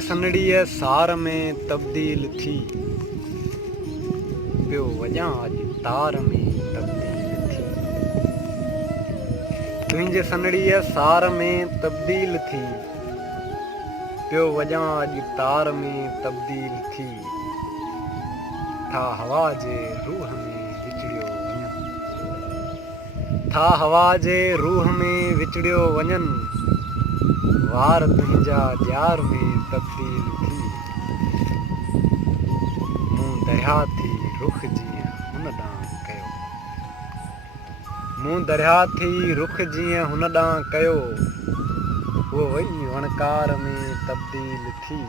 तुंहिंजे सनड़ीअ सार में तब्दील थी, पियो वॼां अॼु तार में तब्दील थी। तुंहिंजे सनड़ीअ सार में तब्दील थी, पियो वॼां अॼु तार में तब्दील थी। था हवा जे रूह में विचड़ियो वञनि, था हवा जे रूह में विचड़ियो वञनि, वार तुंहिंजा ॼार में तब्दील थी। मूं दरिया थी रुख जीअं हुन ॾांहुं कयो, मूं दरिया थी रुख जीअं हुन ॾांहुं कयो, उहो वई वणकार में तब्दील थी।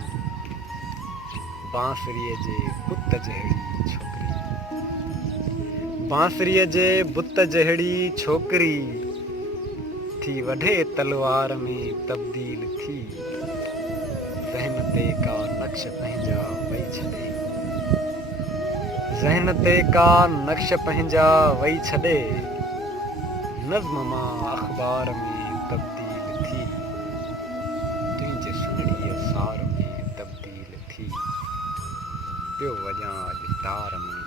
बांसुरीअ जे बुत जहिड़ी छोकिरी, बांसुरीअ जे बुत जहिड़ी छोकिरी, थी वढे तलवार में तब्दील थी। ज़हन ते का नक्श पंहिंजा वही छॾे, ज़हन ते का नक्श पंहिंजा वही छॾे, नज़्म मां अख़बार में तब्दील थी। तुंहिंजे सनड़ीअ सार में तब्दील थी, पियो वॼां अॼु तार में